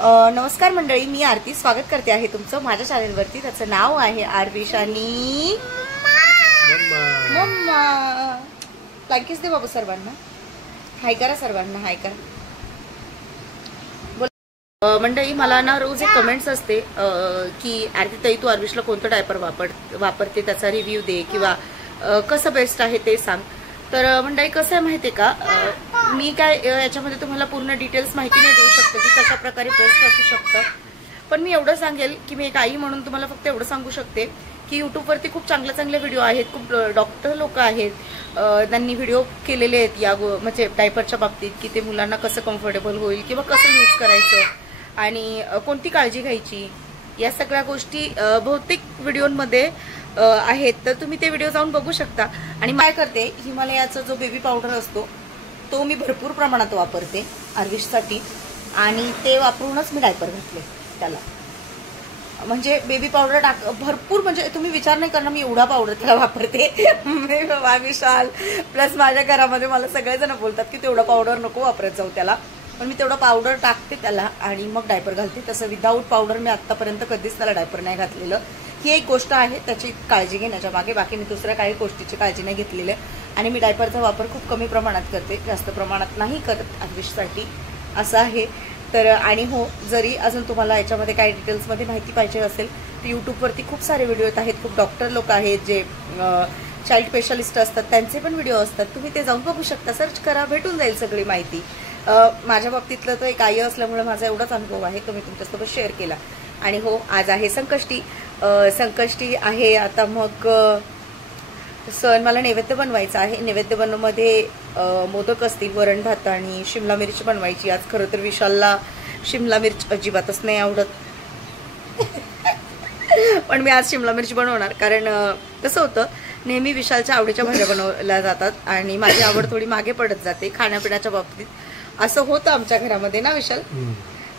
नमस्कार मंडळी, मी आरती स्वागत करते आहे तुमचं माझ्या चॅनलवरती. त्याचं नाव आहे आरविश आणि मम्मा. लाईकीच दे बाबू सर्वांना, हाय करा सर्वांना, हाय करा. मंडळी, मला ना रोज एक कमेंट्स असते की आरती ताई, तू आरविशला कोणतं डायपर वापरते, त्याचा रिव्ह्यू दे किंवा कसं बेस्ट आहे ते सांग. तर मंडळी, कसं आहे माहिती आहे का, मी काय याच्यामध्ये तुम्हाला पूर्ण डिटेल्स माहिती नाही देऊ शकते की कशा प्रकारे बेस्ट असू शकतं. पण मी एवढं सांगेल की मी एक आई म्हणून तुम्हाला फक्त एवढं सांगू शकते की यूट्यूबवरती खूप चांगले व्हिडिओ आहेत, खूप डॉक्टर लोक आहेत, त्यांनी व्हिडिओ केलेले आहेत या म्हणजे डायपरच्या बाबतीत, की ते मुलांना कसं कम्फर्टेबल होईल किंवा कसं यूज करायचं आणि कोणती काळजी घ्यायची, या सगळ्या गोष्टी बहुतेक व्हिडिओमध्ये आहेत. तर तुम्ही ते व्हिडिओ जाऊन बघू शकता. आणि काय करते, हिमालयाचा जो बेबी पावडर असतो तो मी भरपूर प्रमाणात वापरते आरविशसाठी, आणि ते वापरूनच मी डायपर घातले त्याला. म्हणजे बेबी पावडर भरपूर, म्हणजे तुम्ही विचार नाही करणार मी एवढा पावडर त्याला वापरते. विशाल प्लस माझ्या घरामध्ये मला सगळेजण बोलतात की तेवढा पावडर नको वापरत जाऊ त्याला, पण मी तेवढा पावडर टाकते त्याला आणि मग डायपर घालते. तसं विदाऊट पावडर मी आतापर्यंत कधीच त्याला डायपर नाही घातलेलं. ही एक गोष्ट आहे त्याची काळजी घेण्याच्या मागे, बाकी मी दुसऱ्या काही गोष्टीची काळजी नाही घेतलेली आहे. आणि मी डायपरचा वापर खूप कमी प्रमाणात करते, जास्त प्रमाणात नाही करत आरविशसाठी, असं आहे. तर आणि हो, जरी अजून तुम्हाला याच्यामध्ये काही डिटेल्समध्ये माहिती पाहिजे असेल तर यूट्यूबवरती खूप सारे व्हिडिओ आहेत, खूप डॉक्टर लोक आहेत जे चाइल्ड स्पेशलिस्ट असतात, त्यांचे पण व्हिडिओ असतात, तुम्ही ते जाऊन बघू शकता, सर्च करा, भेटून जाईल सगळी माहिती. माझ्या बाबतीतलं तर एक आई असल्यामुळे माझा एवढाच अनुभव आहे तो मी तुमच्यासोबत शेअर केला. आणि हो, आज आहे संकष्टी आहे. आता मग सण मला नैवेद्य बनवायचा आहे. नैवेद्य बनवण्यामध्ये मोदक असतील, वरण भात आणि शिमला मिरची बनवायची. आज खरं तर विशालला शिमला मिरची अजिबातच नाही आवडत, पण मी आज शिमला मिरची बनवणार. कारण कसं होतं, नेहमी विशालच्या आवडीच्या भाज्या बनवल्या जातात आणि माझी आवड थोडी मागे पडत जाते खाण्यापिण्याच्या बाबतीत. असं होतं आमच्या घरामध्ये ना विशाल.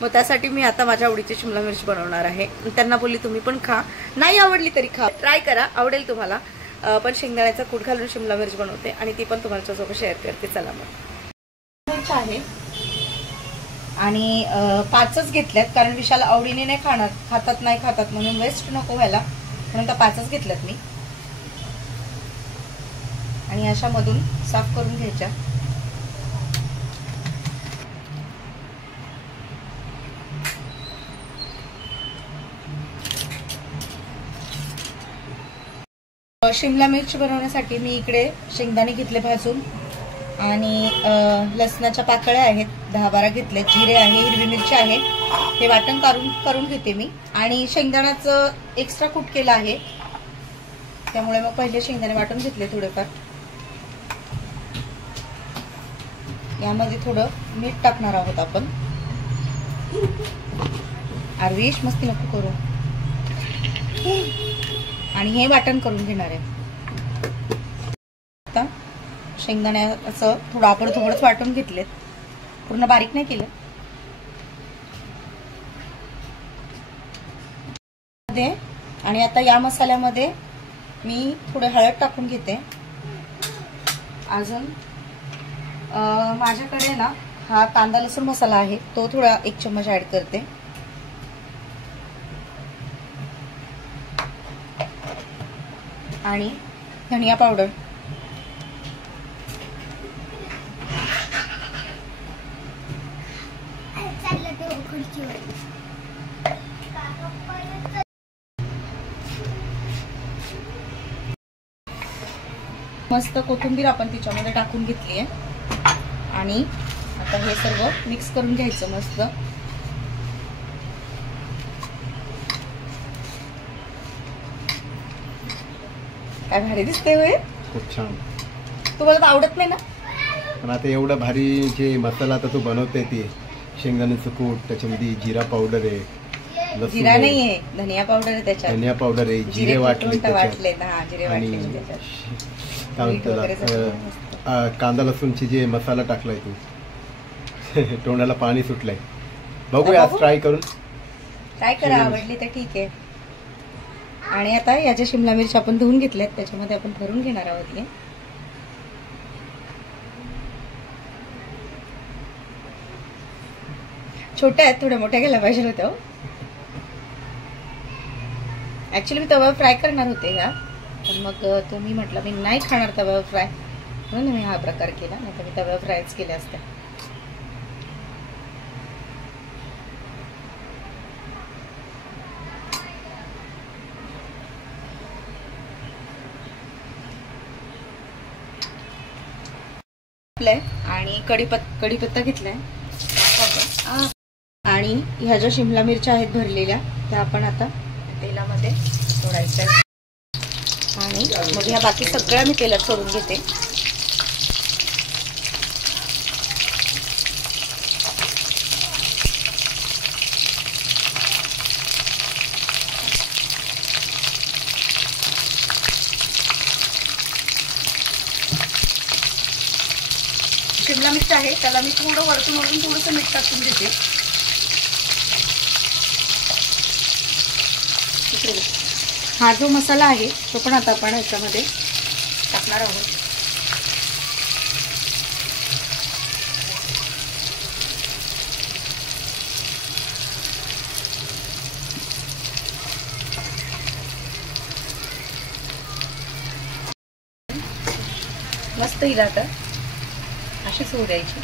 मग त्यासाठी मी आता माझ्या आवडीची शिमला मिरची बनवणार आहे. त्यांना बोलली तुम्ही पण खा, नाही आवडली तरी खा, ट्राय करा, आवडेल तुम्हाला. पण शेंगदाण्याचा कूट घालून शिमला मिरची बनवते आणि ती पण तुमच्यासोबत शेअर करते. चला मग आहे. आणि 5च घेतल्यात कारण विशाल आवडीने नाही खातात म्हणून वेस्ट नको व्हायला, म्हणून त्या 5च घेतल्यात मी. आणि अशा मधून साफ करून घ्यायच्या. शिमला मिरची बनवण्यासाठी मी इकडे शेंगदाणे घेतले भाजून, आणि लसणाच्या पाकळ्या आहेत 10-12 घेतले, जिरे आहे, हिरवी मिरची आहे, हे वाटण करून घेते मी. आणि शेंगदाण्याचं एक्स्ट्रा कूट केलं आहे, त्यामुळे मग पहिले शेंगदाणे वाटून घेतले थोडेफार. यामध्ये थोडं मीठ टाकणार आहोत आपण. आरविश मस्ती नको करू. आणि हे वाटण करून घेणार आहे. आता शेंगदाण्याचं थोडं आपण थोडंच वाटून घेतलेत, पूर्ण बारीक नाही केलं. आणि आता या मसाल्यामध्ये मी थोडं हळद टाकून घेते. अजून माझ्याकडे ना हा कांदा लसूण मसाला आहे, तो थोडा 1 चम्मच ऍड करते. आणि धनिया पावडर, मस्त कोथिंबीर आपण तिच्यामध्ये टाकून घेतली आहे. आणि आता हे सर्व मिक्स करून घ्यायचं मस्त. काय भारी दिसते होय, खूप छान. तुम्हाला तर आवडत नाही ना, पण आता एवढा भारी जे मसाला आता तू बनवते, ते शेंगदाण्याचं कूट, त्याच्यामध्ये जिरा पावडर आहे, जिरा नाही आहे, धनिया पावडर आहे त्याच्यात, धनिया पावडर आहे, जिरे वाटले कांदा लसूणची जे मसाला टाकलाय तू, तोंडाला पाणी सुटलंय. बघूया आज ट्राय करा, आवडली तर ठीक आहे. आणि आता या ज्या शिमला मिरची आपण धुवून घेतल्यात त्याच्यामध्ये आपण भरून घेणार आहोत. छोट्या आहेत, थोड्या मोठ्या घ्यायला पाहिजे होत्या. ऍक्च्युली मी तव्यावर फ्राय करणार होते या, पण मग तुम्ही म्हटलं मी नाही खाणार तव्यावर फ्राय, म्हणून मी हा प्रकार केला. नाही तर मी तव्यावर फ्रायच केल्या असत्या. आणि कढीपत्ता घेतलाय आणि ह्या ज्या शिमला मिरच्या आहेत भरलेल्या त्या आपण आता तेलामध्ये सोडायच्या आणि मग ह्या बाकी सगळ्या मी तेलात सोडून घेते. शिमला मिरच आहे त्याला मी थोडं वरतून थोडंसं मीठ टाकून देते. हा जो मसाला आहे तो पण आता आपण ह्याच्यामध्ये टाकणार आहोत. मस्त हिला आता अशीच होऊ द्यायची.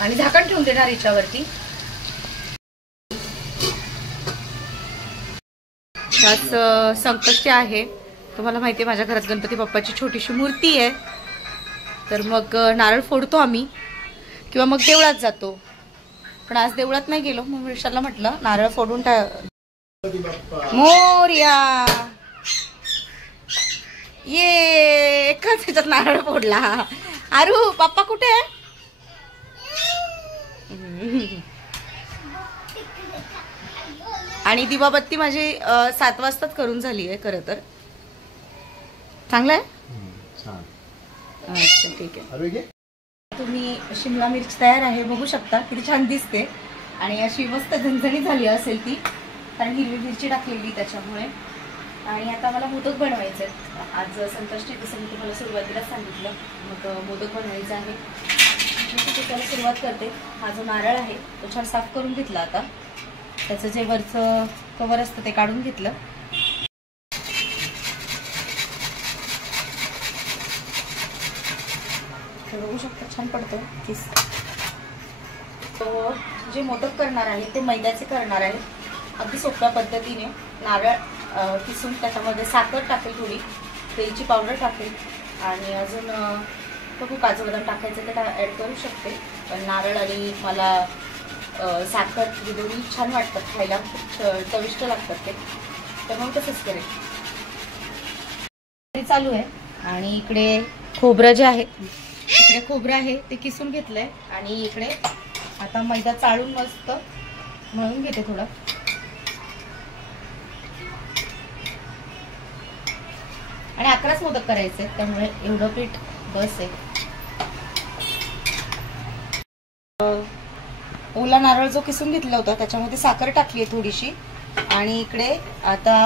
आणि झाकण ठेवून देणार याच्यावरती. आज संकष्टी आहे, तुम्हाला माहिती आहे माझ्या घरात गणपती बाप्पाची छोटीशी मूर्ती आहे. तर मग नारळ फोडतो आम्ही किंवा मग देवळात जातो, पण आज देवळात नाही गेलो. मग विशालला म्हटलं नारळ फोडून मोरया ये एकच ह्याच्यात नारळ फोडला. आरू पप्पा कुठे आहे? आणि दिवाबत्ती माझी 7 वाजताच करून झाली आहे. खरं तर चांगलं आहे. अच्छा ठीक आहे. तुम्ही शिमला मिरची तयार आहे, बघू शकता किती छान दिसते आणि अशी मस्त झणझणी झाली असेल ती, कारण हिरवी मिरची टाकलेली त्याच्यामुळे. आणि आता मला मोदक बनवायचे आहेत. आज संकष्टी जसं मी तुम्हाला सुरुवातीला सांगितलं, मग मोदक बनवायचं आहे. मी त्याला सुरुवात करते. हा जो नारळ आहे तो छान साफ करून घेतला. आता त्याचं जे वरचं कवर असतं ते काढून घेतलं. बघू शकता छान पडतो किस. तो जे मोदक करणार आहे ते मैद्याचे करणार आहे. अगदी सोप्या पद्धतीने नारळ किसून त्याच्यामध्ये साखर टाकेल, थोडी वेलची पावडर टाकेल आणि अजून बघू काजू बदाम टाकायचं ते ॲड करू शकते. पण नारळ आणि मला साखर हे दोन्ही छान वाटतात खायला, खूप चविष्ट लागतात ते, तर मग तसंच करेल. चालू आहे. आणि इकडे खोबरं जे आहे, इकडे खोबरं आहे ते किसून घेतलंय आणि इकडे आता मैदा चाळून मस्त मळून घेते थोडं. आणि 11च मोदक करायचे त्यामुळे एवढं पीठ बस आहे. ओला नारळ जो किसून घेतला होता त्याच्यामध्ये साखर टाकली आहे थोडीशी. आणि इकडे आता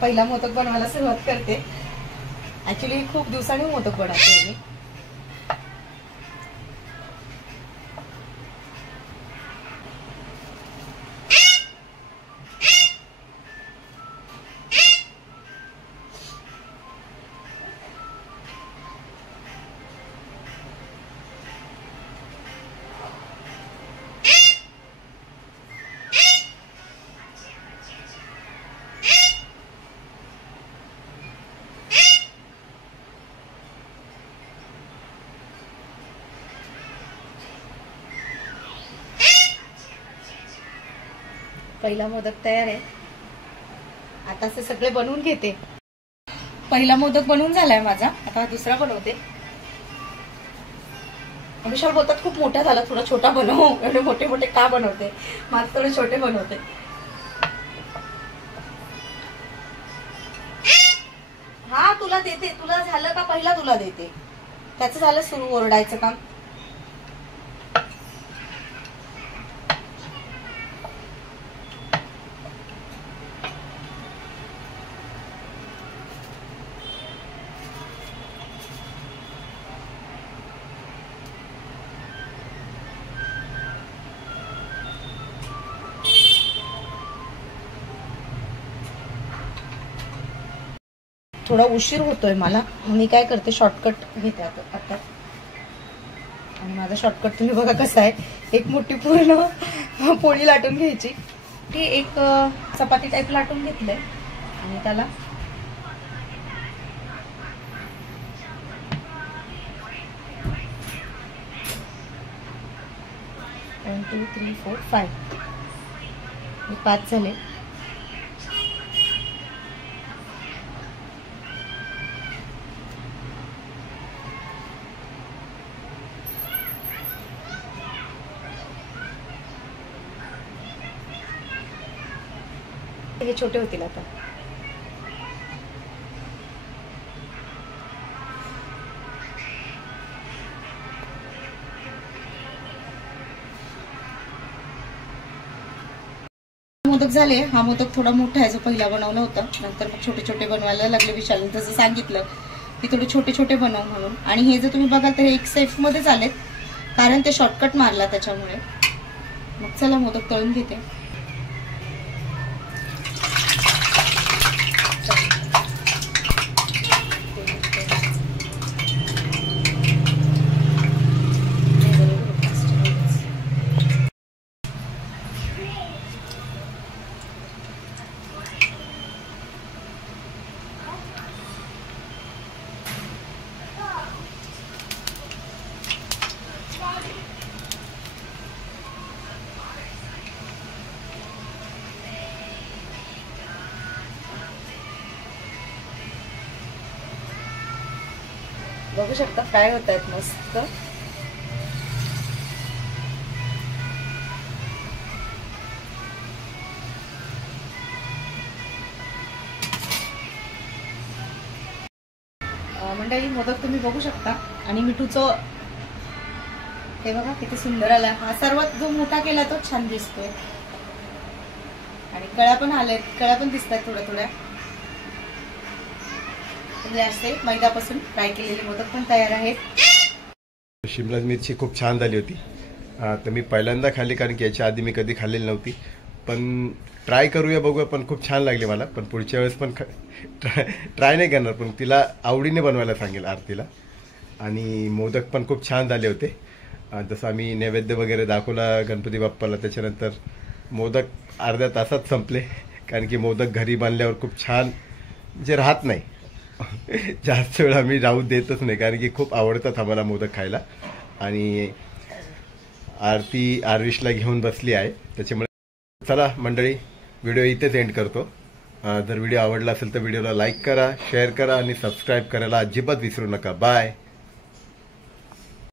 पहिला मोदक बनवायला सुरुवात करते. ऍक्च्युली खूप दिवसांनी मोदक बनवते मी. पहिला मोदक तयार आहे. आता असे सगळे बनवून घेते. पहिला मोदक बनवून झालाय माझा, आता दुसरा बनवते. विशाल बोलतात खूप मोठा झाला, थोडा छोटा बनव. एवढे मोठे मोठे का बनवते? माझे थोडे छोटे बनवते. हा तुला देते, तुला झालं का पहिला तुला देते. त्याचं झालं सुरू ओरडायचं काम. थोडा उशीर होतोय मला, मी काय करते शॉर्टकट घेते आता. आणि माझा शॉर्टकट तुम्ही बघा कसा आहे. एक मोठी पूर्ण पोळी लाटून घ्यायची, ती एक चपाती टाईप लाटून घेतलंय आणि त्याला 1 2 3 4 5 5 झाले. हे छोटे होतील आता. मोदक झाले. हा मोदक थोडा मोठा आहे, जो पहिला बनवला होता. नंतर मग छोटे छोटे बनवायला लागले. विशाल जसं सांगितलं की थोडे छोटे छोटे बनव म्हणून. आणि हे जर तुम्ही बघाल तर हे एक सेफ मध्ये झालेत, कारण ते शॉर्टकट मारला त्याच्यामुळे. मग चला मोदक तळून घेते. बघू शकता फ्राय होत आहेत मस्त. मंडळी मोदक तुम्ही बघू शकता. आणि मिठूचं हे बघा किती सुंदर आला. हा सर्वात जो मोठा केला तो छान दिसतोय. आणि कळ्या पण आल्यात, कळ्या पण दिसतात थोड्या थोड्या. असे मैद्यापासून फ्राय केलेले मोदक पण तयार आहेत. शिमला मिरची खूप छान झाली होती. तर मी पहिल्यांदा खाल्ली, कारण की याच्या आधी मी कधी खाल्लेली नव्हती. पण ट्राय करूया, बघूया. पण खूप छान लागली मला. पण पुढच्या वेळेस पण ट्राय नाही करणार, पण तिला आवडीने बनवायला सांगेल आरतीला. आणि मोदक पण खूप छान झाले होते. जसं आम्ही नैवेद्य वगैरे दाखवला गणपती बाप्पाला, त्याच्यानंतर मोदक अर्ध्या तासात संपले. कारण की मोदक घरी बांधल्यावर खूप छान जे राहत नाही. जास्त वेळ आम्ही राहू देतच नाही, कारण की खूप आवडतात आम्हाला मोदक खायला. आणि आरती आरविशला घेऊन बसली आहे, त्याच्यामुळे चला मंडळी व्हिडिओ इथेच एंड करतो. जर व्हिडिओ आवडला असेल तर व्हिडिओला लाईक करा, शेअर करा आणि सबस्क्राईब करायला अजिबात विसरू नका. बाय.